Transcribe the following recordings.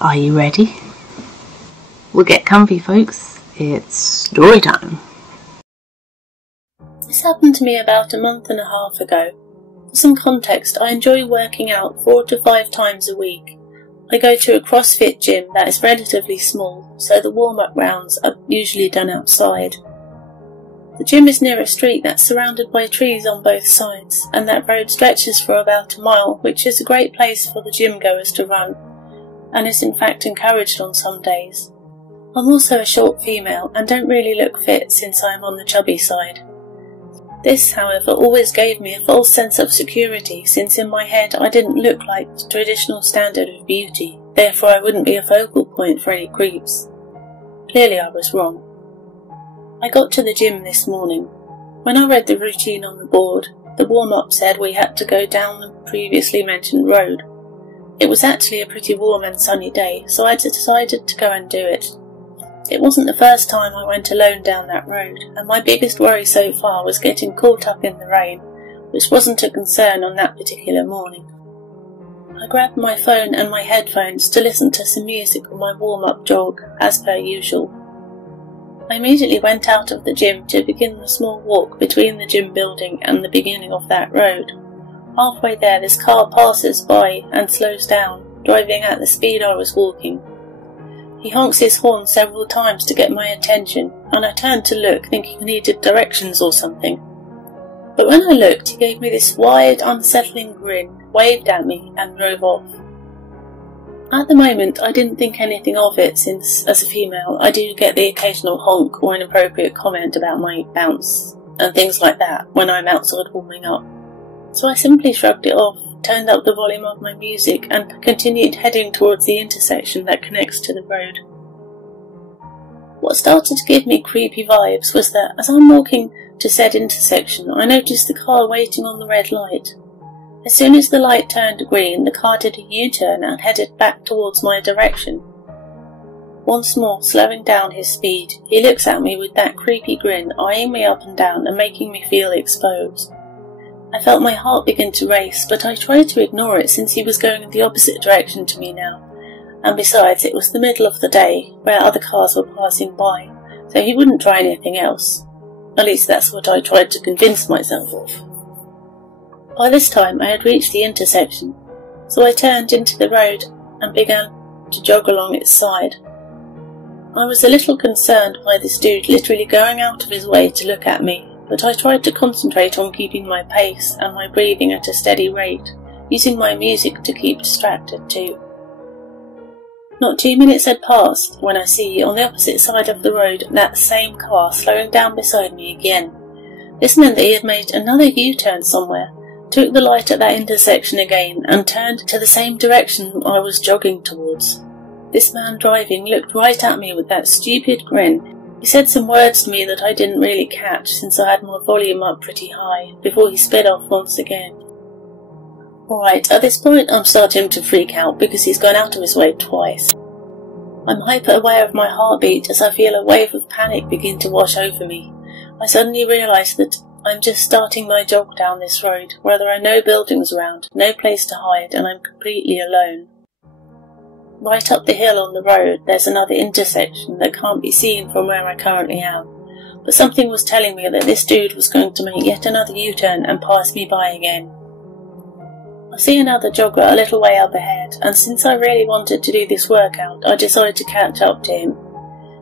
Are you ready? Well, get comfy, folks. It's story time. This happened to me about a month and a half ago. For some context, I enjoy working out 4 to 5 times a week. I go to a CrossFit gym that is relatively small, so the warm-up rounds are usually done outside. The gym is near a street that's surrounded by trees on both sides, and that road stretches for about a mile, which is a great place for the gym goers to run, and is in fact encouraged on some days. I'm also a short female and don't really look fit since I am on the chubby side. This, however, always gave me a false sense of security, since in my head I didn't look like the traditional standard of beauty, therefore I wouldn't be a focal point for any creeps. Clearly I was wrong. I got to the gym this morning. When I read the routine on the board, the warm-up said we had to go down the previously mentioned road. It was actually a pretty warm and sunny day, so I decided to go and do it. It wasn't the first time I went alone down that road, and my biggest worry so far was getting caught up in the rain, which wasn't a concern on that particular morning. I grabbed my phone and my headphones to listen to some music on my warm-up jog, as per usual. I immediately went out of the gym to begin the small walk between the gym building and the beginning of that road. Halfway there, this car passes by and slows down, driving at the speed I was walking. He honks his horn several times to get my attention, and I turned to look, thinking he needed directions or something. But when I looked, he gave me this wide, unsettling grin, waved at me, and drove off. At the moment, I didn't think anything of it, since, as a female, I do get the occasional honk or inappropriate comment about my bounce, and things like that, when I'm outside warming up. So I simply shrugged it off, turned up the volume of my music, and continued heading towards the intersection that connects to the road. What started to give me creepy vibes was that, as I'm walking to said intersection, I noticed the car waiting on the red light. As soon as the light turned green, the car did a U-turn and headed back towards my direction. Once more, slowing down his speed, he looks at me with that creepy grin, eyeing me up and down and making me feel exposed. I felt my heart begin to race, but I tried to ignore it since he was going in the opposite direction to me now, and besides it was the middle of the day, where other cars were passing by, so he wouldn't try anything else. At least that's what I tried to convince myself of. By this time I had reached the intersection, so I turned into the road and began to jog along its side. I was a little concerned by this dude literally going out of his way to look at me, but I tried to concentrate on keeping my pace and my breathing at a steady rate, using my music to keep distracted too. Not 2 minutes had passed when I see, on the opposite side of the road, that same car slowing down beside me again. This meant that he had made another U-turn somewhere, took the light at that intersection again, and turned to the same direction I was jogging towards. This man driving looked right at me with that stupid grin. He said some words to me that I didn't really catch, since I had my volume up pretty high, before he sped off once again. Alright, at this point I'm starting to freak out because he's gone out of his way twice. I'm hyper aware of my heartbeat as I feel a wave of panic begin to wash over me. I suddenly realise that I'm just starting my jog down this road, where there are no buildings around, no place to hide, and I'm completely alone. Right up the hill on the road, there's another intersection that can't be seen from where I currently am, but something was telling me that this dude was going to make yet another U-turn and pass me by again. I see another jogger a little way up ahead, and since I really wanted to do this workout, I decided to catch up to him.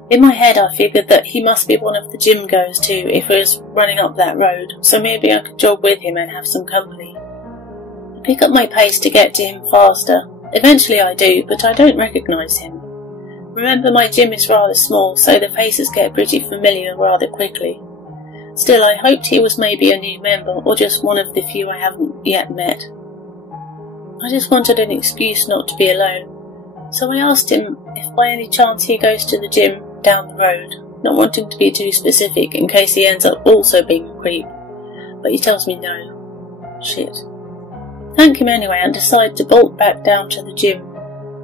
In my head I figured that he must be one of the gym goers too if he was running up that road, so maybe I could jog with him and have some company. I pick up my pace to get to him faster. Eventually I do, but I don't recognise him. Remember, my gym is rather small, so the faces get pretty familiar rather quickly. Still, I hoped he was maybe a new member, or just one of the few I haven't yet met. I just wanted an excuse not to be alone, so I asked him if by any chance he goes to the gym down the road, not wanting to be too specific in case he ends up also being a creep, but he tells me no. Shit. Thank him anyway and decide to bolt back down to the gym.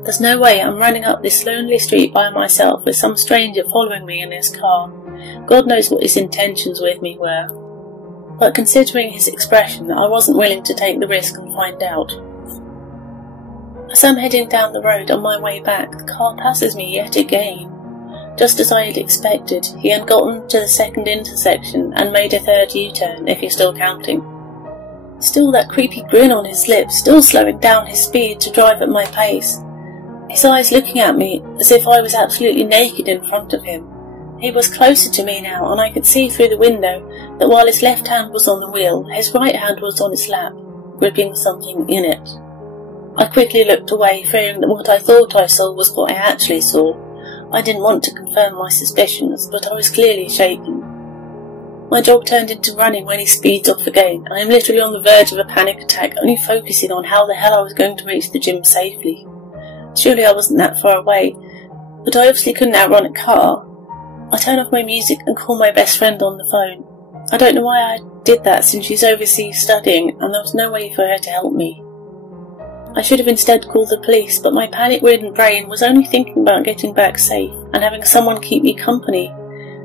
There's no way I'm running up this lonely street by myself with some stranger following me in his car. God knows what his intentions with me were. But considering his expression, I wasn't willing to take the risk and find out. As I'm heading down the road on my way back, the car passes me yet again. Just as I had expected, he had gotten to the second intersection and made a third U-turn, if you're still counting. Still that creepy grin on his lips, still slowing down his speed to drive at my pace. His eyes looking at me as if I was absolutely naked in front of him. He was closer to me now, and I could see through the window that while his left hand was on the wheel, his right hand was on his lap, gripping something in it. I quickly looked away, fearing that what I thought I saw was what I actually saw. I didn't want to confirm my suspicions, but I was clearly shaken. My jog turned into running when he speeds off again. I am literally on the verge of a panic attack, only focusing on how the hell I was going to reach the gym safely. Surely I wasn't that far away, but I obviously couldn't outrun a car. I turned off my music and called my best friend on the phone. I don't know why I did that, since she's overseas studying and there was no way for her to help me. I should have instead called the police, but my panic-ridden brain was only thinking about getting back safe and having someone keep me company,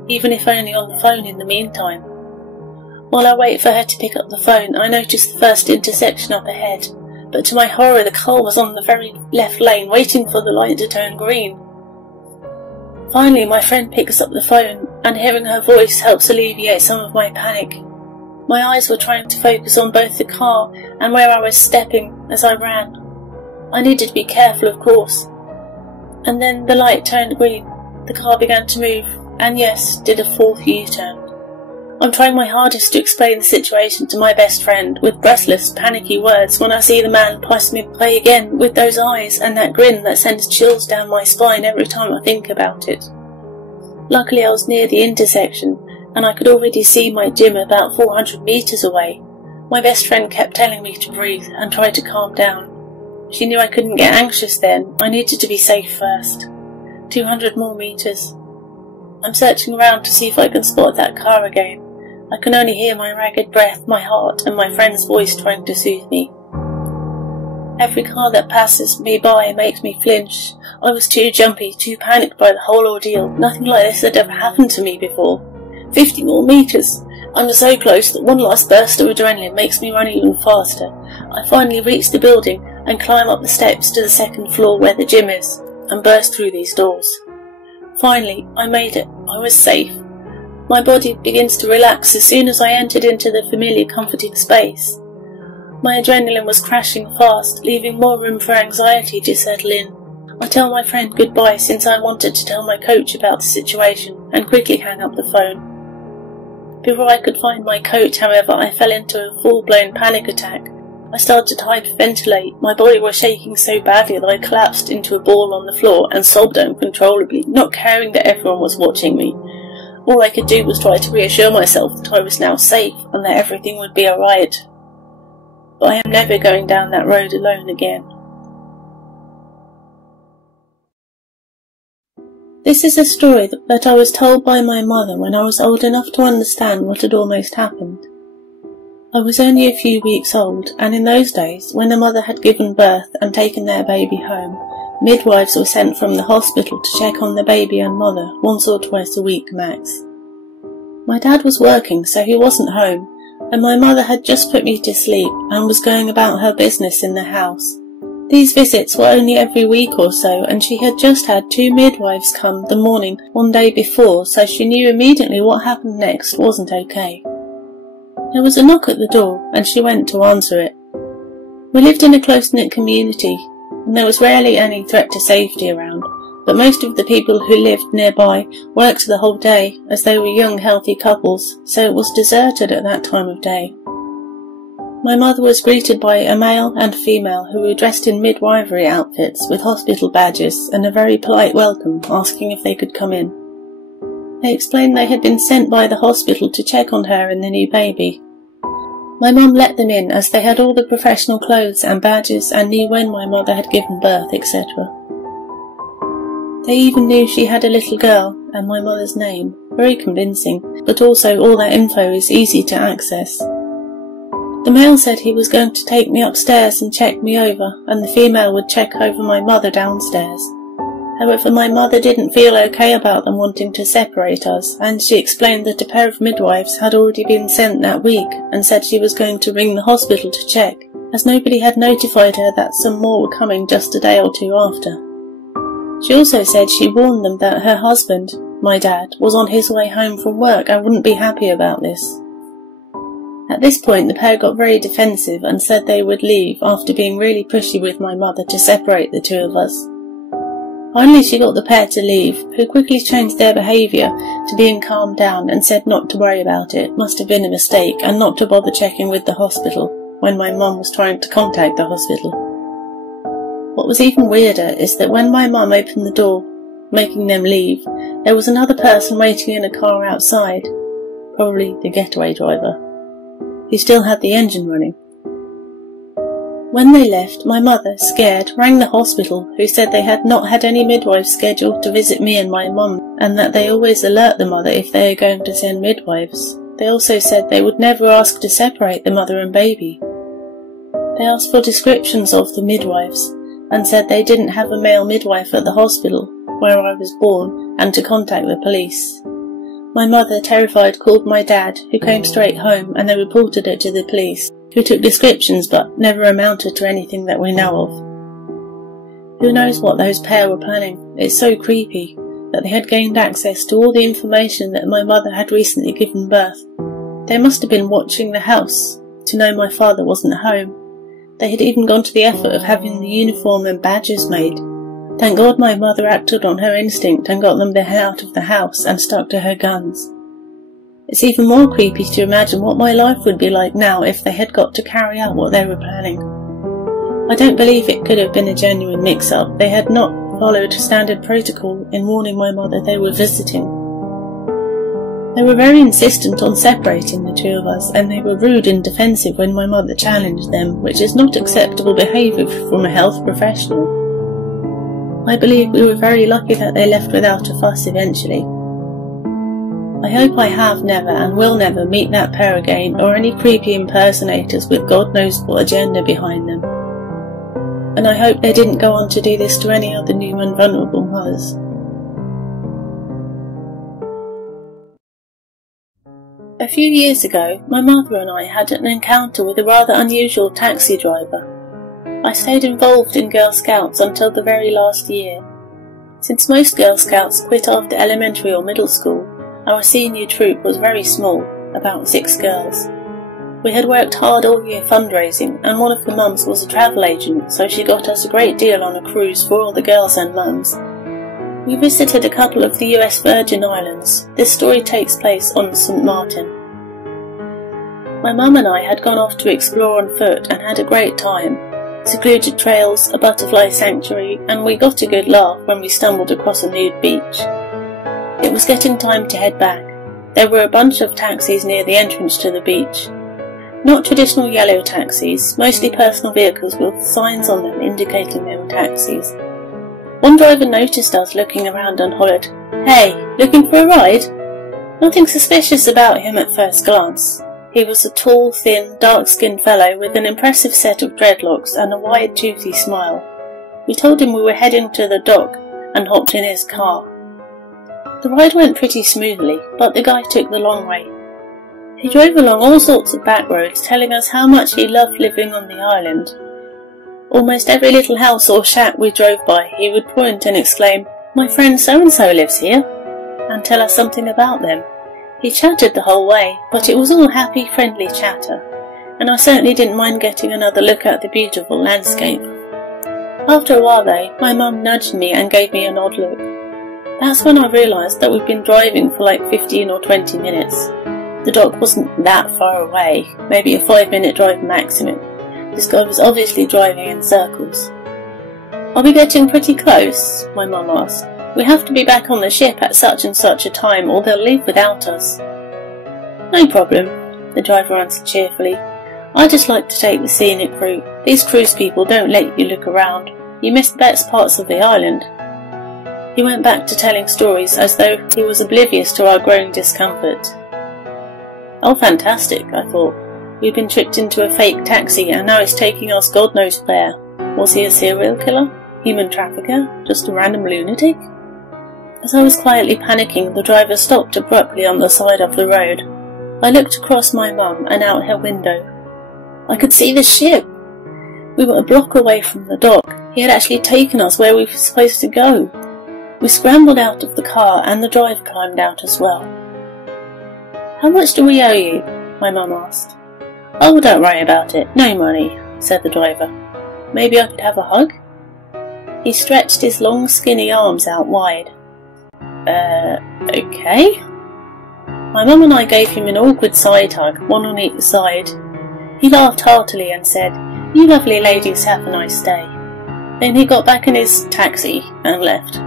even if only on the phone in the meantime. While I wait for her to pick up the phone, I noticed the first intersection up ahead, but to my horror the car was on the very left lane, waiting for the light to turn green. Finally, my friend picks up the phone, and hearing her voice helps alleviate some of my panic. My eyes were trying to focus on both the car and where I was stepping as I ran. I needed to be careful, of course. And then the light turned green, the car began to move, and yes, did a fourth U-turn. I'm trying my hardest to explain the situation to my best friend with breathless, panicky words when I see the man pass me by again with those eyes and that grin that sends chills down my spine every time I think about it. Luckily I was near the intersection, and I could already see my gym about 400 metres away. My best friend kept telling me to breathe and try to calm down. She knew I couldn't get anxious then. I needed to be safe first. 200 more metres. I'm searching around to see if I can spot that car again. I can only hear my ragged breath, my heart, and my friend's voice trying to soothe me. Every car that passes me by makes me flinch. I was too jumpy, too panicked by the whole ordeal. Nothing like this had ever happened to me before. 50 more metres. I'm so close that one last burst of adrenaline makes me run even faster. I finally reach the building and climb up the steps to the second floor where the gym is, and burst through these doors. Finally, I made it. I was safe. My body begins to relax as soon as I entered into the familiar, comforting space. My adrenaline was crashing fast, leaving more room for anxiety to settle in. I tell my friend goodbye since I wanted to tell my coach about the situation, and quickly hang up the phone. Before I could find my coat, however, I fell into a full-blown panic attack. I started to hyperventilate. My body was shaking so badly that I collapsed into a ball on the floor and sobbed uncontrollably, not caring that everyone was watching me. All I could do was try to reassure myself that I was now safe and that everything would be alright. But I am never going down that road alone again. This is a story that I was told by my mother when I was old enough to understand what had almost happened. I was only a few weeks old, and in those days, when a mother had given birth and taken their baby home, midwives were sent from the hospital to check on the baby and mother once or twice a week max. My dad was working, so he wasn't home, and my mother had just put me to sleep and was going about her business in the house. These visits were only every week or so, and she had just had 2 midwives come the morning one day before, so she knew immediately what happened next wasn't okay. There was a knock at the door, and she went to answer it. We lived in a close-knit community, and there was rarely any threat to safety around, but most of the people who lived nearby worked the whole day, as they were young, healthy couples, so it was deserted at that time of day. My mother was greeted by a male and female who were dressed in midwifery outfits with hospital badges and a very polite welcome, asking if they could come in. They explained they had been sent by the hospital to check on her and the new baby. My mum let them in as they had all the professional clothes and badges and knew when my mother had given birth, etc. They even knew she had a little girl and my mother's name, very convincing, but also all that info is easy to access. The male said he was going to take me upstairs and check me over, and the female would check over my mother downstairs. However, my mother didn't feel okay about them wanting to separate us, and she explained that a pair of midwives had already been sent that week and said she was going to ring the hospital to check. as nobody had notified her that some more were coming just a day or two after. She also said she warned them that her husband, my dad, was on his way home from work and wouldn't be happy about this. At this point the pair got very defensive and said they would leave after being really pushy with my mother to separate the two of us. Finally she got the pair to leave, who quickly changed their behaviour to being calmed down and said not to worry about it, must have been a mistake, and not to bother checking with the hospital when my mum was trying to contact the hospital. What was even weirder is that when my mum opened the door, making them leave, there was another person waiting in a car outside, probably the getaway driver, who still had the engine running. When they left, my mother, scared, rang the hospital, who said they had not had any midwives scheduled to visit me and my mum, and that they always alert the mother if they are going to send midwives. They also said they would never ask to separate the mother and baby. They asked for descriptions of the midwives, and said they didn't have a male midwife at the hospital where I was born, and to contact the police. My mother, terrified, called my dad, who came straight home, and they reported it to the police, who took descriptions but never amounted to anything that we know of. Who knows what those pair were planning? It's so creepy that they had gained access to all the information that my mother had recently given birth. They must have been watching the house to know my father wasn't home. They had even gone to the effort of having the uniform and badges made. Thank God my mother acted on her instinct and got them the hell out of the house and stuck to her guns. It's even more creepy to imagine what my life would be like now if they had got to carry out what they were planning. I don't believe it could have been a genuine mix-up. They had not followed standard protocol in warning my mother they were visiting. They were very insistent on separating the two of us, and they were rude and defensive when my mother challenged them, which is not acceptable behaviour from a health professional. I believe we were very lucky that they left without a fuss eventually. I hope I have never and will never meet that pair again, or any creepy impersonators with God knows what agenda behind them. And I hope they didn't go on to do this to any other new and vulnerable mothers. A few years ago, my mother and I had an encounter with a rather unusual taxi driver. I stayed involved in Girl Scouts until the very last year. Since most Girl Scouts quit after elementary or middle school, our senior troop was very small, about 6 girls. We had worked hard all year fundraising, and one of the mums was a travel agent, so she got us a great deal on a cruise for all the girls and mums. We visited a couple of the US Virgin Islands. This story takes place on St. Martin. My mum and I had gone off to explore on foot and had a great time. Secluded trails, a butterfly sanctuary, and we got a good laugh when we stumbled across a nude beach. It was getting time to head back. There were a bunch of taxis near the entrance to the beach. Not traditional yellow taxis, mostly personal vehicles with signs on them indicating they were taxis. One driver noticed us looking around and hollered, "Hey, looking for a ride?" Nothing suspicious about him at first glance. He was a tall, thin, dark-skinned fellow with an impressive set of dreadlocks and a wide, toothy smile. We told him we were heading to the dock and hopped in his car. The ride went pretty smoothly, but the guy took the long way. He drove along all sorts of back roads, telling us how much he loved living on the island. Almost every little house or shack we drove by, he would point and exclaim, "My friend so-and-so lives here," and tell us something about them. He chattered the whole way, but it was all happy, friendly chatter, and I certainly didn't mind getting another look at the beautiful landscape. After a while though, my mum nudged me and gave me an odd look. That's when I realised that we'd been driving for like 15 or 20 minutes. The dock wasn't that far away, maybe a 5-minute drive maximum. This guy was obviously driving in circles. "Are we getting pretty close?" my mum asked. "We have to be back on the ship at such and such a time, or they'll leave without us." "No problem," the driver answered cheerfully. "I just like to take the scenic route. These cruise people don't let you look around. You miss the best parts of the island." He went back to telling stories as though he was oblivious to our growing discomfort. Oh, fantastic, I thought. We'd been tricked into a fake taxi and now it's taking us God knows where. Was he a serial killer? Human trafficker? Just a random lunatic? As I was quietly panicking, the driver stopped abruptly on the side of the road. I looked across my mum and out her window. I could see the ship! We were a block away from the dock. He had actually taken us where we were supposed to go. We scrambled out of the car and the driver climbed out as well. "How much do we owe you?" my mum asked. "Oh, don't worry about it. No money," said the driver. "Maybe I could have a hug?" He stretched his long skinny arms out wide. Okay. My mum and I gave him an awkward side hug, one on each side. He laughed heartily and said, "You lovely ladies have a nice day." Then he got back in his taxi and left.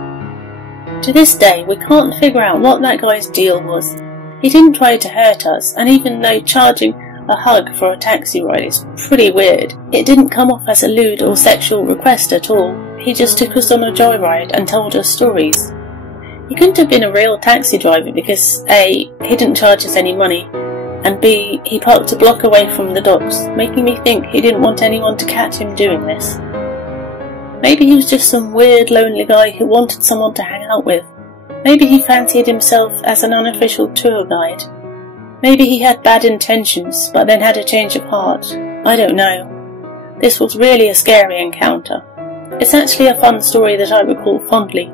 To this day, we can't figure out what that guy's deal was. He didn't try to hurt us, and even though charging a hug for a taxi ride is pretty weird, it didn't come off as a lewd or sexual request at all. He just took us on a joyride and told us stories. He couldn't have been a real taxi driver because A, he didn't charge us any money, and B, he parked a block away from the docks, making me think he didn't want anyone to catch him doing this. Maybe he was just some weird, lonely guy who wanted someone to hang out with. Maybe he fancied himself as an unofficial tour guide. Maybe he had bad intentions, but then had a change of heart. I don't know. This was really a scary encounter. It's actually a fun story that I recall fondly,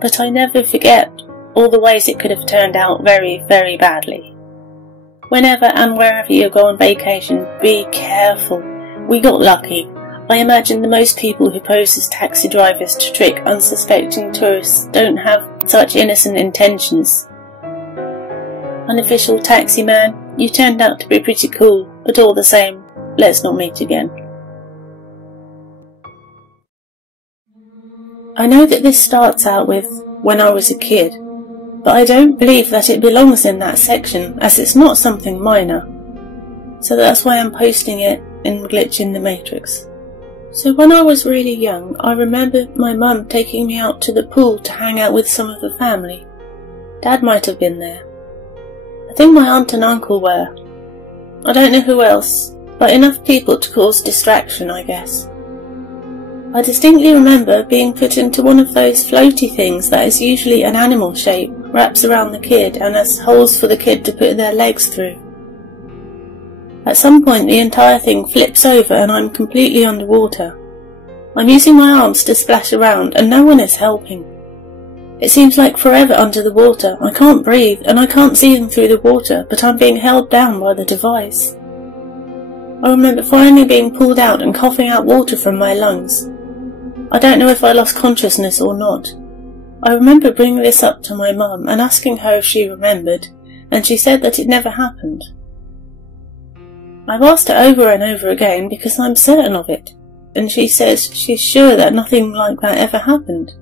but I never forget all the ways it could have turned out very, very badly. Whenever and wherever you go on vacation, be careful. We got lucky. I imagine the most people who pose as taxi drivers to trick unsuspecting tourists don't have such innocent intentions. Unofficial taxi man, you turned out to be pretty cool, but all the same, let's not meet again. I know that this starts out with "when I was a kid", but I don't believe that it belongs in that section, as it's not something minor. So that's why I'm posting it in Glitch in the Matrix. So when I was really young, I remember my mum taking me out to the pool to hang out with some of the family. Dad might have been there. I think my aunt and uncle were. I don't know who else, but enough people to cause distraction, I guess. I distinctly remember being put into one of those floaty things that is usually an animal shape, wraps around the kid and has holes for the kid to put their legs through. At some point the entire thing flips over and I'm completely underwater. I'm using my arms to splash around and no one is helping. It seems like forever under the water. I can't breathe and I can't see them through the water, but I'm being held down by the device. I remember finally being pulled out and coughing out water from my lungs. I don't know if I lost consciousness or not. I remember bringing this up to my mum and asking her if she remembered, and she said that it never happened. I've asked her over and over again because I'm certain of it, and she says she's sure that nothing like that ever happened.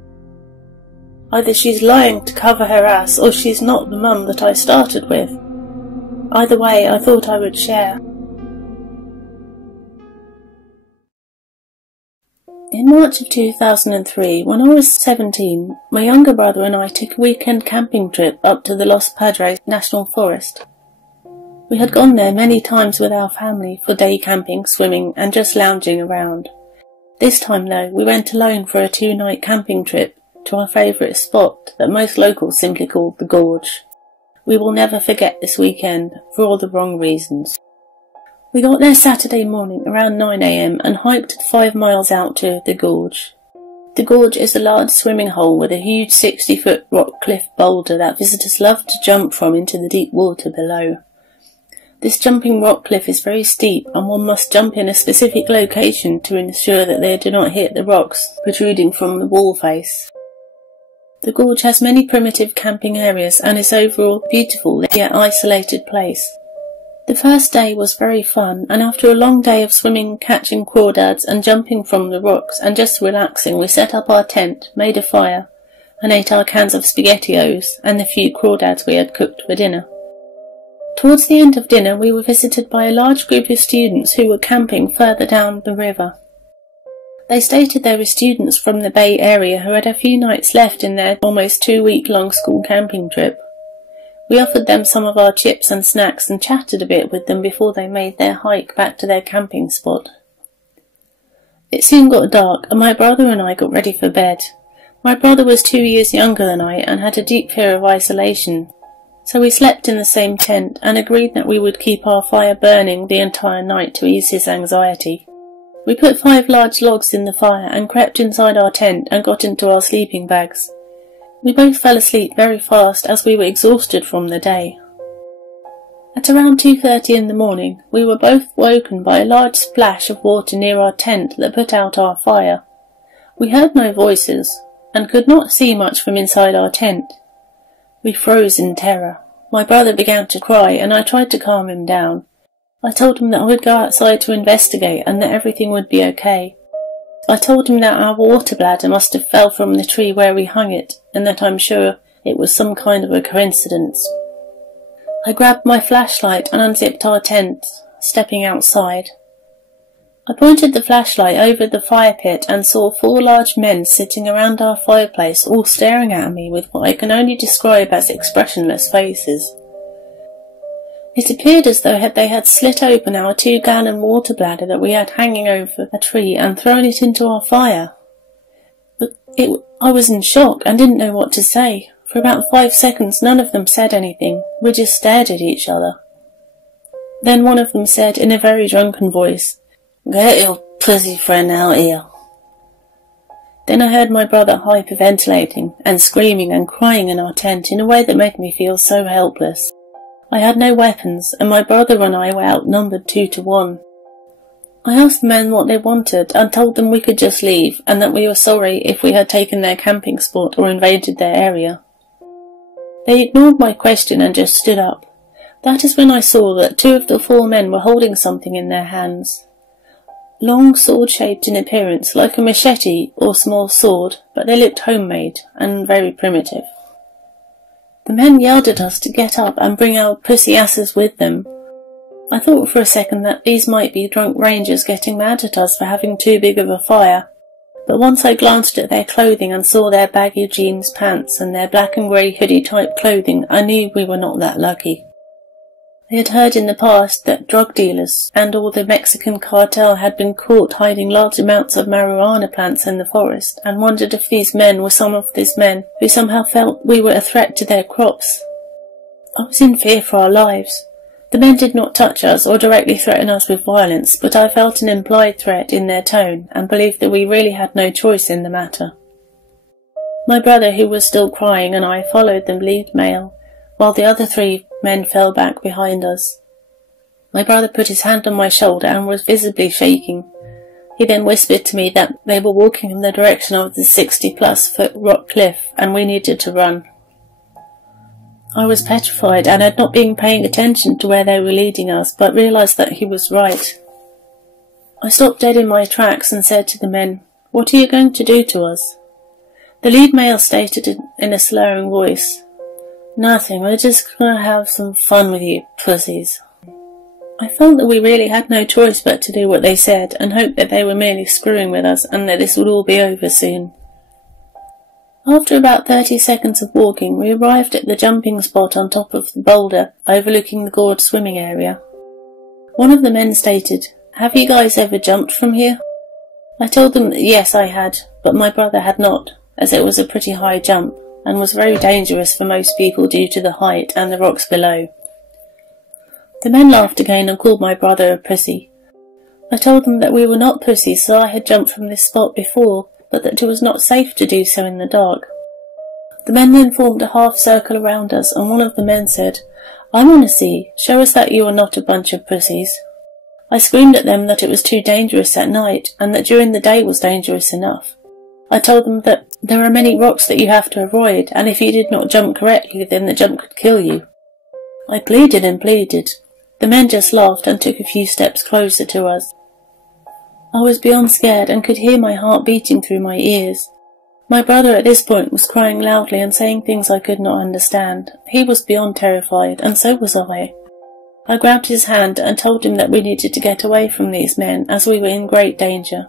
Either she's lying to cover her ass or she's not the mum that I started with. Either way, I thought I would share. In March of 2003, when I was 17, my younger brother and I took a weekend camping trip up to the Los Padres National Forest. We had gone there many times with our family for day camping, swimming and just lounging around. This time though, we went alone for a 2-night camping trip to our favourite spot that most locals simply call the Gorge. We will never forget this weekend for all the wrong reasons. We got there Saturday morning around 9 AM and hiked 5 miles out to the Gorge. The Gorge is a large swimming hole with a huge 60-foot rock cliff boulder that visitors love to jump from into the deep water below. This jumping rock cliff is very steep and one must jump in a specific location to ensure that they do not hit the rocks protruding from the wall face. The gorge has many primitive camping areas and is overall a beautiful yet isolated place. The first day was very fun, and after a long day of swimming, catching crawdads and jumping from the rocks and just relaxing, we set up our tent, made a fire and ate our cans of SpaghettiOs and the few crawdads we had cooked for dinner. Towards the end of dinner we were visited by a large group of students who were camping further down the river. They stated they were students from the Bay Area who had a few nights left in their almost 2-week-long school camping trip. We offered them some of our chips and snacks and chatted a bit with them before they made their hike back to their camping spot. It soon got dark and my brother and I got ready for bed. My brother was 2 years younger than I and had a deep fear of isolation. So we slept in the same tent and agreed that we would keep our fire burning the entire night to ease his anxiety. We put 5 large logs in the fire and crept inside our tent and got into our sleeping bags. We both fell asleep very fast as we were exhausted from the day. At around 2:30 in the morning, we were both woken by a large splash of water near our tent that put out our fire. We heard no voices, and could not see much from inside our tent. We froze in terror. My brother began to cry, and I tried to calm him down. I told him that I would go outside to investigate and that everything would be okay. I told him that our water bladder must have fell from the tree where we hung it, and that I'm sure it was some kind of a coincidence. I grabbed my flashlight and unzipped our tent, stepping outside. I pointed the flashlight over the fire pit and saw 4 large men sitting around our fireplace, all staring at me with what I can only describe as expressionless faces. It appeared as though they had slit open our 2-gallon water bladder that we had hanging over a tree and thrown it into our fire. But I was in shock and didn't know what to say. For about 5 seconds none of them said anything. We just stared at each other. Then one of them said in a very drunken voice, "Get your pussy friend out here." Then I heard my brother hyperventilating and screaming and crying in our tent in a way that made me feel so helpless. I had no weapons, and my brother and I were outnumbered 2 to 1. I asked the men what they wanted and told them we could just leave and that we were sorry if we had taken their camping spot or invaded their area. They ignored my question and just stood up. That is when I saw that 2 of the 4 men were holding something in their hands. Long, sword-shaped in appearance, like a machete or small sword, but they looked homemade and very primitive. The men yelled at us to get up and bring our pussy asses with them. I thought for a second that these might be drunk rangers getting mad at us for having too big of a fire, but once I glanced at their clothing and saw their baggy jeans pants and their black and grey hoodie-type clothing, I knew we were not that lucky. I had heard in the past that drug dealers and all the Mexican cartel had been caught hiding large amounts of marijuana plants in the forest, and wondered if these men were some of these men who somehow felt we were a threat to their crops. I was in fear for our lives. The men did not touch us or directly threaten us with violence, but I felt an implied threat in their tone and believed that we really had no choice in the matter. My brother, who was still crying, and I followed the lead male, while the other 3 men fell back behind us. My brother put his hand on my shoulder and was visibly shaking. He then whispered to me that they were walking in the direction of the 60-plus foot rock cliff and we needed to run. I was petrified and had not been paying attention to where they were leading us, but realised that he was right. I stopped dead in my tracks and said to the men, "What are you going to do to us?" The lead male stated in a slurring voice, "Nothing, we're just gonna have some fun with you pussies." I felt that we really had no choice but to do what they said, and hoped that they were merely screwing with us and that this would all be over soon. After about 30 seconds of walking, we arrived at the jumping spot on top of the boulder overlooking the gorge swimming area. One of the men stated, "Have you guys ever jumped from here?" I told them that yes, I had, but my brother had not, as it was a pretty high jump, and was very dangerous for most people due to the height and the rocks below. The men laughed again and called my brother a pussy. I told them that we were not pussies, so I had jumped from this spot before, but that it was not safe to do so in the dark. The men then formed a half circle around us, and one of the men said, "I want to see. Show us that you are not a bunch of pussies." I screamed at them that it was too dangerous at night, and that during the day was dangerous enough. I told them that there are many rocks that you have to avoid, and if you did not jump correctly, then the jump could kill you. I pleaded and pleaded. The men just laughed and took a few steps closer to us. I was beyond scared and could hear my heart beating through my ears. My brother at this point was crying loudly and saying things I could not understand. He was beyond terrified, and so was I. I grabbed his hand and told him that we needed to get away from these men, as we were in great danger.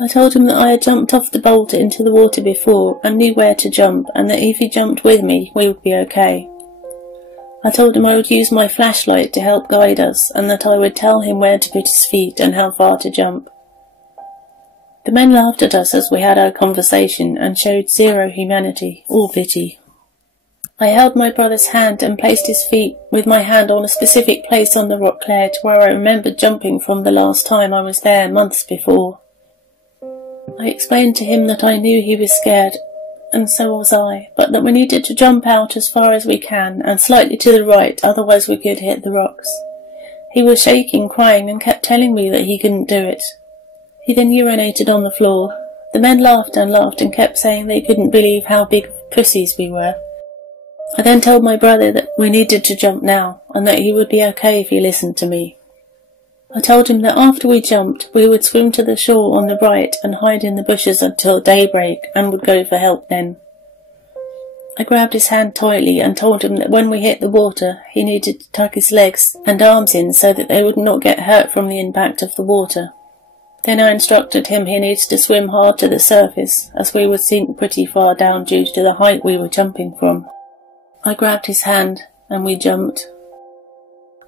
I told him that I had jumped off the boulder into the water before and knew where to jump, and that if he jumped with me, we would be okay. I told him I would use my flashlight to help guide us, and that I would tell him where to put his feet and how far to jump. The men laughed at us as we had our conversation and showed zero humanity or pity. I held my brother's hand and placed his feet with my hand on a specific place on the rock ledge where I remembered jumping from the last time I was there months before. I explained to him that I knew he was scared, and so was I, but that we needed to jump out as far as we can and slightly to the right, otherwise we could hit the rocks. He was shaking, crying, and kept telling me that he couldn't do it. He then urinated on the floor. The men laughed and laughed and kept saying they couldn't believe how big pussies we were. I then told my brother that we needed to jump now, and that he would be okay if he listened to me. I told him that after we jumped, we would swim to the shore on the right and hide in the bushes until daybreak, and would go for help then. I grabbed his hand tightly and told him that when we hit the water, he needed to tuck his legs and arms in so that they would not get hurt from the impact of the water. Then I instructed him he needs to swim hard to the surface, as we would sink pretty far down due to the height we were jumping from. I grabbed his hand, and we jumped.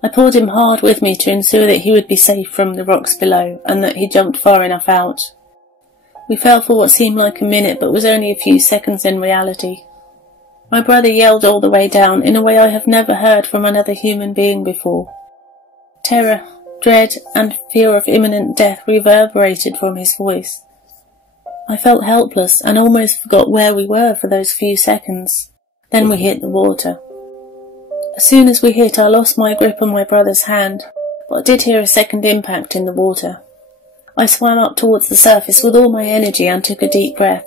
I pulled him hard with me to ensure that he would be safe from the rocks below, and that he jumped far enough out. We fell for what seemed like a minute, but was only a few seconds in reality. My brother yelled all the way down, in a way I have never heard from another human being before. Terror, dread, and fear of imminent death reverberated from his voice. I felt helpless, and almost forgot where we were for those few seconds. Then we hit the water. As soon as we hit, I lost my grip on my brother's hand, but I did hear a second impact in the water. I swam up towards the surface with all my energy and took a deep breath.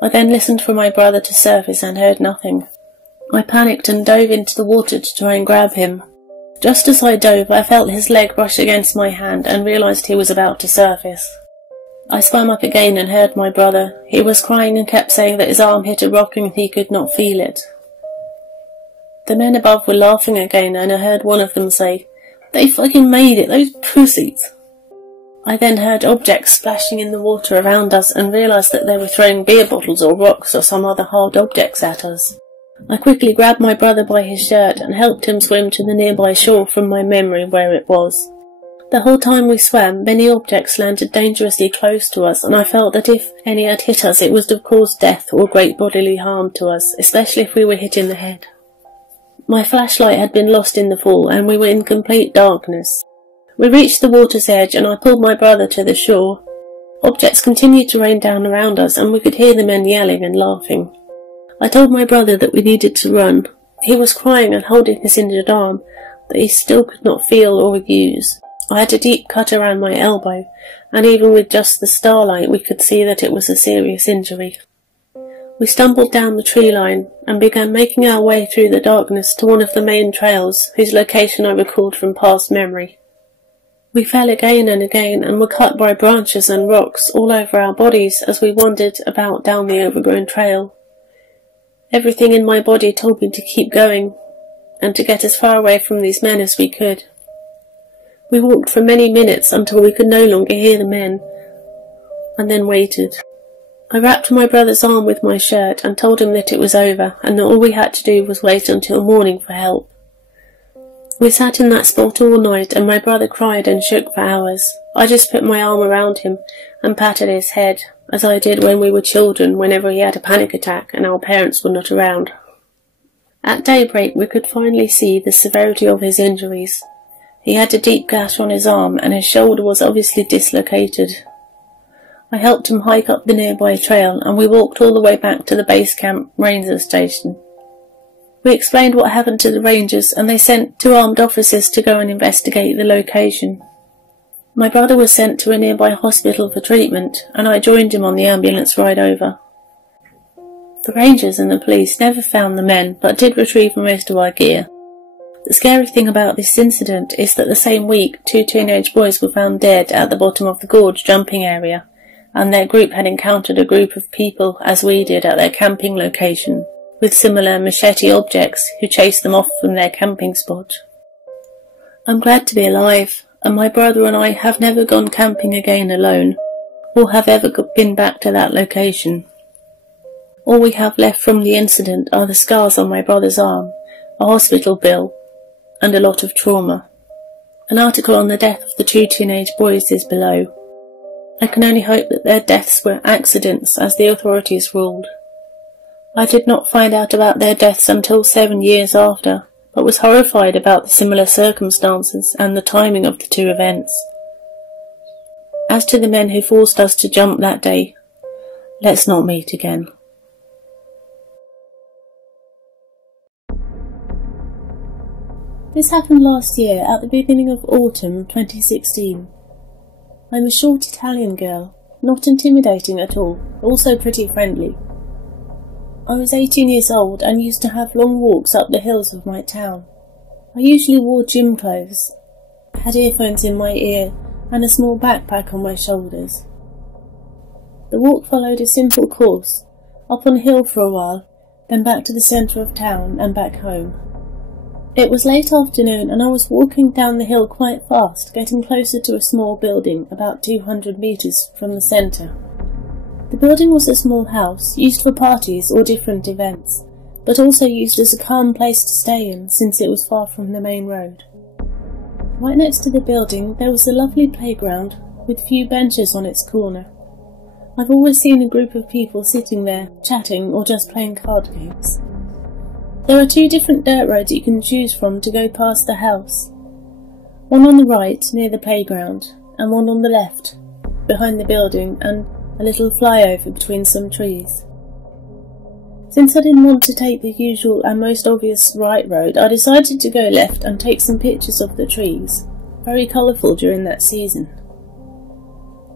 I then listened for my brother to surface and heard nothing. I panicked and dove into the water to try and grab him. Just as I dove, I felt his leg brush against my hand and realised he was about to surface. I swam up again and heard my brother. He was crying and kept saying that his arm hit a rock and he could not feel it. The men above were laughing again, and I heard one of them say, "They fucking made it, those pussies." I then heard objects splashing in the water around us and realised that they were throwing beer bottles or rocks or some other hard objects at us. I quickly grabbed my brother by his shirt and helped him swim to the nearby shore from my memory where it was. The whole time we swam, many objects landed dangerously close to us, and I felt that if any had hit us, it would have caused death or great bodily harm to us, especially if we were hit in the head. My flashlight had been lost in the fall, and we were in complete darkness. We reached the water's edge, and I pulled my brother to the shore. Objects continued to rain down around us, and we could hear the men yelling and laughing. I told my brother that we needed to run. He was crying and holding his injured arm, that he still could not feel or use. I had a deep cut around my elbow, and even with just the starlight we could see that it was a serious injury. We stumbled down the tree line and began making our way through the darkness to one of the main trails, whose location I recalled from past memory. We fell again and again and were cut by branches and rocks all over our bodies as we wandered about down the overgrown trail. Everything in my body told me to keep going and to get as far away from these men as we could. We walked for many minutes until we could no longer hear the men, and then waited. I wrapped my brother's arm with my shirt and told him that it was over, and that all we had to do was wait until morning for help. We sat in that spot all night, and my brother cried and shook for hours. I just put my arm around him and patted his head, as I did when we were children, whenever he had a panic attack and our parents were not around. At daybreak we could finally see the severity of his injuries. He had a deep gash on his arm, and his shoulder was obviously dislocated. I helped him hike up the nearby trail, and we walked all the way back to the base camp ranger station. We explained what happened to the rangers, and they sent 2 armed officers to go and investigate the location. My brother was sent to a nearby hospital for treatment, and I joined him on the ambulance ride over. The rangers and the police never found the men, but did retrieve most of our gear. The scary thing about this incident is that the same week 2 teenage boys were found dead at the bottom of the gorge jumping area, and their group had encountered a group of people, as we did at their camping location, with similar machete objects, who chased them off from their camping spot. I'm glad to be alive, and my brother and I have never gone camping again alone, or have ever been back to that location. All we have left from the incident are the scars on my brother's arm, a hospital bill, and a lot of trauma. An article on the death of the 2 teenage boys is below. I can only hope that their deaths were accidents, as the authorities ruled. I did not find out about their deaths until 7 years after, but was horrified about the similar circumstances and the timing of the two events. As to the men who forced us to jump that day, let's not meet again. This happened last year at the beginning of autumn 2016. I'm a short Italian girl, not intimidating at all, also pretty friendly. I was 18 years old and used to have long walks up the hills of my town. I usually wore gym clothes, had earphones in my ear and a small backpack on my shoulders. The walk followed a simple course, up on a hill for a while, then back to the centre of town and back home. It was late afternoon and I was walking down the hill quite fast, getting closer to a small building about 200 metres from the centre. The building was a small house, used for parties or different events, but also used as a calm place to stay in since it was far from the main road. Right next to the building there was a lovely playground with a few benches on its corner. I've always seen a group of people sitting there, chatting or just playing card games. There are two different dirt roads you can choose from to go past the house. One on the right, near the playground, and one on the left, behind the building and a little flyover between some trees. Since I didn't want to take the usual and most obvious right road, I decided to go left and take some pictures of the trees, very colourful during that season.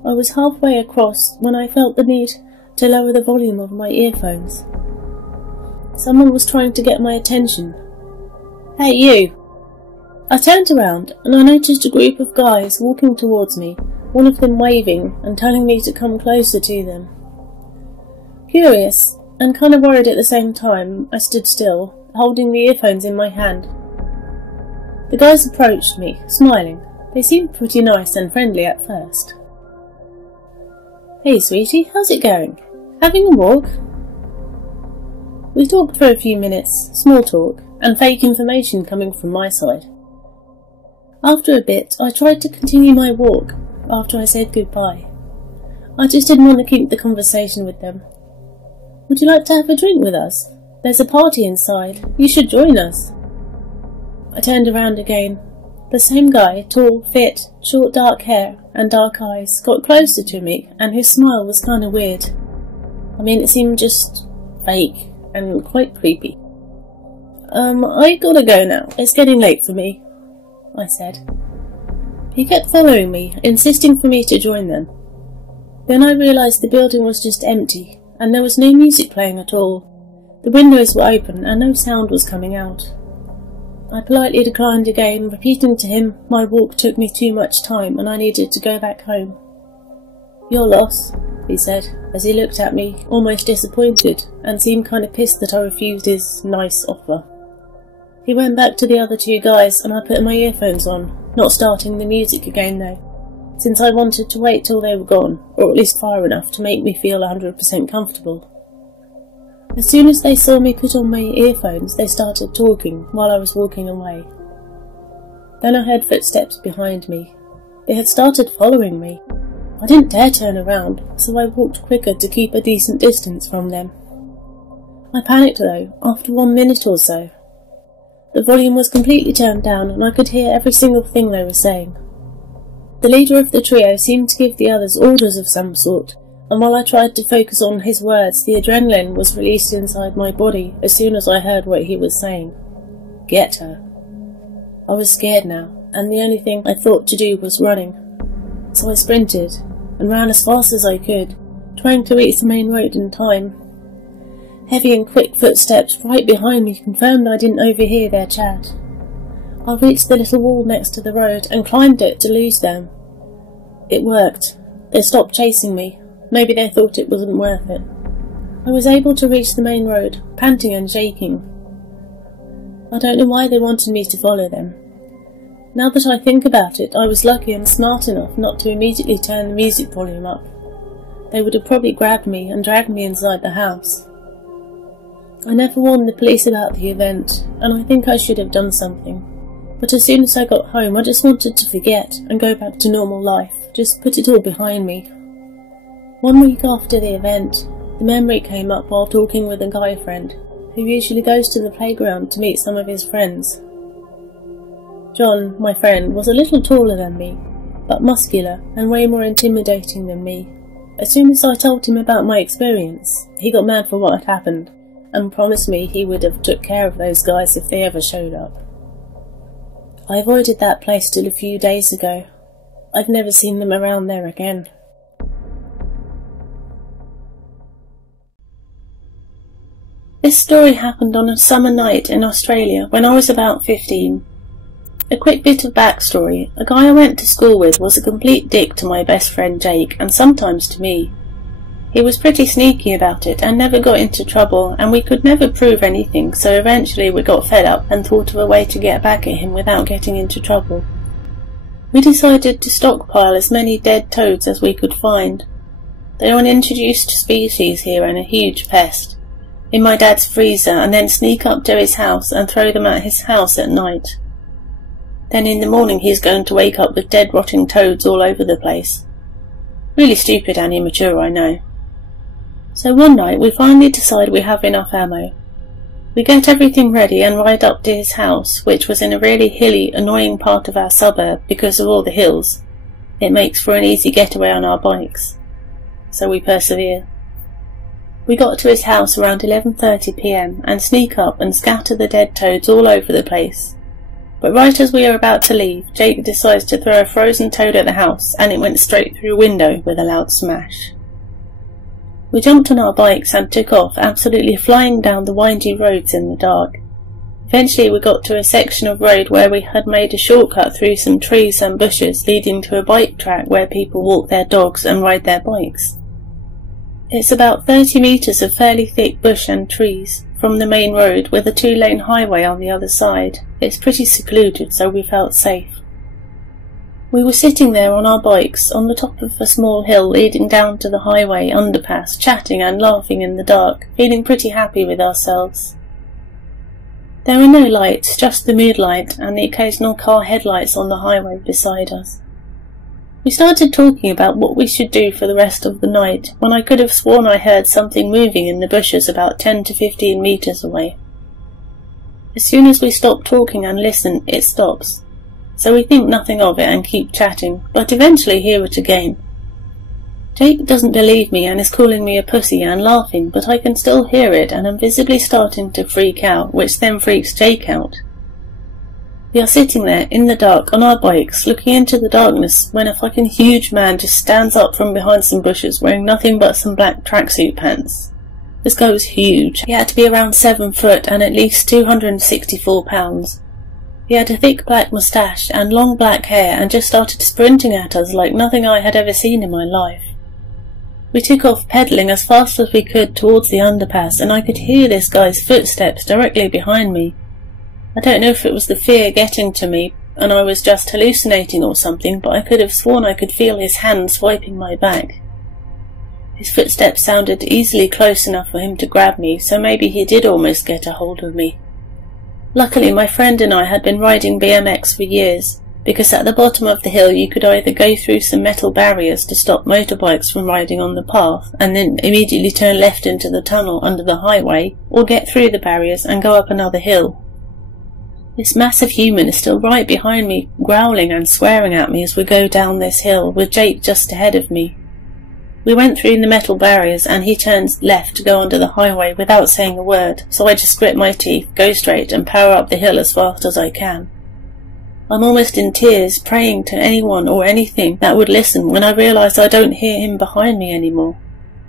I was halfway across when I felt the need to lower the volume of my earphones. Someone was trying to get my attention. "Hey, you!" I turned around and I noticed a group of guys walking towards me, one of them waving and telling me to come closer to them. Curious, and kind of worried at the same time, I stood still, holding the earphones in my hand. The guys approached me, smiling. They seemed pretty nice and friendly at first. "Hey sweetie, how's it going? Having a walk?" We talked for a few minutes, small talk, and fake information coming from my side. After a bit, I tried to continue my walk after I said goodbye. I just didn't want to keep the conversation with them. "Would you like to have a drink with us? There's a party inside. You should join us." I turned around again. The same guy, tall, fit, short dark hair and dark eyes, got closer to me, and his smile was kind of weird. I mean, it seemed just fake and quite creepy. I gotta go now. It's getting late for me," I said. He kept following me, insisting for me to join them. Then I realised the building was just empty, and there was no music playing at all. The windows were open and no sound was coming out. I politely declined again, repeating to him my walk took me too much time and I needed to go back home. "Your loss," he said, as he looked at me, almost disappointed, and seemed kind of pissed that I refused his nice offer. He went back to the other two guys and I put my earphones on, not starting the music again though, since I wanted to wait till they were gone, or at least far enough to make me feel 100% comfortable. As soon as they saw me put on my earphones, they started talking while I was walking away. Then I heard footsteps behind me. They had started following me. I didn't dare turn around, so I walked quicker to keep a decent distance from them. I panicked though, after 1 minute or so. The volume was completely turned down and I could hear every single thing they were saying. The leader of the trio seemed to give the others orders of some sort, and while I tried to focus on his words, the adrenaline was released inside my body as soon as I heard what he was saying. "Get her." I was scared now, and the only thing I thought to do was running. So I sprinted, and ran as fast as I could, trying to reach the main road in time. Heavy and quick footsteps right behind me confirmed I didn't overhear their chat. I reached the little wall next to the road and climbed it to lose them. It worked. They stopped chasing me. Maybe they thought it wasn't worth it. I was able to reach the main road, panting and shaking. I don't know why they wanted me to follow them. Now that I think about it, I was lucky and smart enough not to immediately turn the music volume up. They would have probably grabbed me and dragged me inside the house. I never warned the police about the event, and I think I should have done something. But as soon as I got home, I just wanted to forget and go back to normal life, just put it all behind me. 1 week after the event, The memory came up while talking with a guy friend, who usually goes to the playground to meet some of his friends. John, my friend, was a little taller than me, but muscular and way more intimidating than me. As soon as I told him about my experience, he got mad for what had happened, and promised me he would have took care of those guys if they ever showed up. I avoided that place till a few days ago. I've never seen them around there again. This story happened on a summer night in Australia when I was about 15. A quick bit of backstory. A guy I went to school with was a complete dick to my best friend Jake, and sometimes to me. He was pretty sneaky about it and never got into trouble, and we could never prove anything, so eventually we got fed up and thought of a way to get back at him without getting into trouble. We decided to stockpile as many dead toads as we could find. They are an introduced species here and a huge pest. In my dad's freezer, and then sneak up to his house and throw them at his house at night. Then in the morning he's going to wake up with dead rotting toads all over the place. Really stupid and immature, I know. So one night we finally decide we have enough ammo. We get everything ready and ride up to his house, which was in a really hilly, annoying part of our suburb because of all the hills. It makes for an easy getaway on our bikes. So we persevere. We got to his house around 11:30 p.m. and sneak up and scatter the dead toads all over the place. But right as we are about to leave, Jake decides to throw a frozen toad at the house, and it went straight through a window with a loud smash. We jumped on our bikes and took off, absolutely flying down the windy roads in the dark. Eventually we got to a section of road where we had made a shortcut through some trees and bushes leading to a bike track where people walk their dogs and ride their bikes. It's about 30 metres of fairly thick bush and trees from the main road with a 2-lane highway on the other side. It's pretty secluded, so we felt safe. We were sitting there on our bikes on the top of a small hill leading down to the highway underpass, chatting and laughing in the dark, feeling pretty happy with ourselves. There were no lights, just the moonlight and the occasional car headlights on the highway beside us. We started talking about what we should do for the rest of the night, when I could have sworn I heard something moving in the bushes about 10 to 15 metres away. As soon as we stop talking and listen, it stops, so we think nothing of it and keep chatting, but eventually hear it again. Jake doesn't believe me and is calling me a pussy and laughing, but I can still hear it and am visibly starting to freak out, which then freaks Jake out. We are sitting there, in the dark, on our bikes, looking into the darkness, when a fucking huge man just stands up from behind some bushes, wearing nothing but some black tracksuit pants. This guy was huge. He had to be around 7 foot and at least 264 pounds. He had a thick black moustache and long black hair and just started sprinting at us like nothing I had ever seen in my life. We took off pedalling as fast as we could towards the underpass, and I could hear this guy's footsteps directly behind me. I don't know if it was the fear getting to me and I was just hallucinating or something, but I could have sworn I could feel his hand swiping my back. His footsteps sounded easily close enough for him to grab me, so maybe he did almost get a hold of me. Luckily my friend and I had been riding BMX for years, because at the bottom of the hill you could either go through some metal barriers to stop motorbikes from riding on the path and then immediately turn left into the tunnel under the highway, or get through the barriers and go up another hill. This massive human is still right behind me, growling and swearing at me as we go down this hill, with Jake just ahead of me. We went through the metal barriers and he turns left to go onto the highway without saying a word, so I just grit my teeth, go straight and power up the hill as fast as I can. I'm almost in tears, praying to anyone or anything that would listen, when I realise I don't hear him behind me anymore.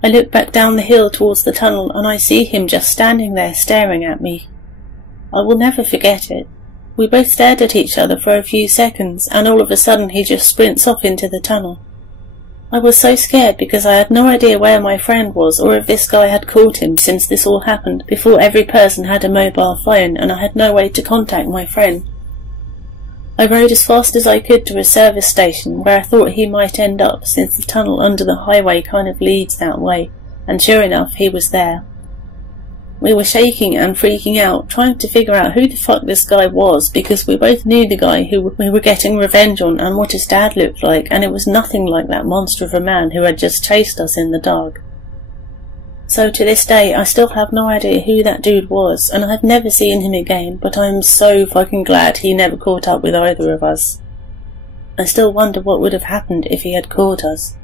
I look back down the hill towards the tunnel and I see him just standing there staring at me. I will never forget it. We both stared at each other for a few seconds, and all of a sudden he just sprints off into the tunnel. I was so scared because I had no idea where my friend was, or if this guy had caught him, since this all happened before every person had a mobile phone and I had no way to contact my friend. I rode as fast as I could to a service station where I thought he might end up, since the tunnel under the highway kind of leads that way, and sure enough he was there. We were shaking and freaking out, trying to figure out who the fuck this guy was, because we both knew the guy who we were getting revenge on and what his dad looked like, and it was nothing like that monster of a man who had just chased us in the dark. So to this day, I still have no idea who that dude was, and I've never seen him again, but I'm so fucking glad he never caught up with either of us. I still wonder what would have happened if he had caught us.